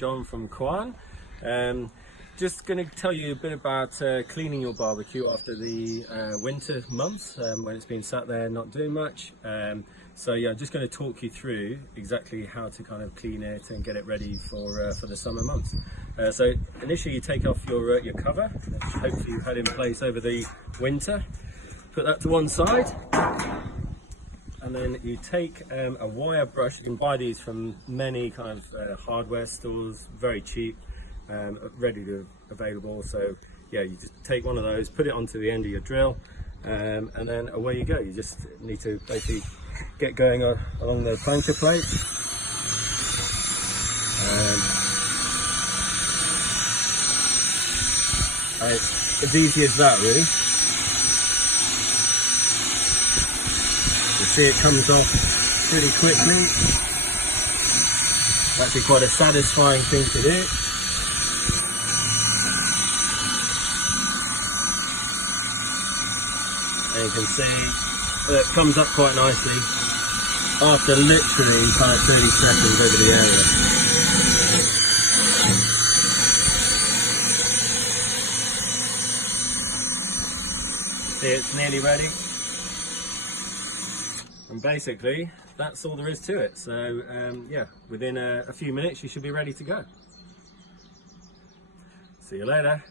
John from Quan. Just going to tell you a bit about cleaning your barbecue after the winter months when it's been sat there not doing much. So yeah, I'm just going to talk you through exactly how to kind of clean it and get it ready for the summer months. So initially you take off your cover, which hopefully you've had in place over the winter. Put that to one side. And then you take a wire brush. You can buy these from many kind of hardware stores, very cheap, ready to available. So yeah, you just take one of those, put it onto the end of your drill, and then away you go. You just need to basically get going along the puncture plate. It's as easy as that, really. You see it comes off pretty quickly. It's actually quite a satisfying thing to do. And you can see it comes up quite nicely after literally kind of 30 seconds over the area. See, it's nearly ready. And basically, that's all there is to it. So yeah, within a few minutes you should be ready to go. See you later.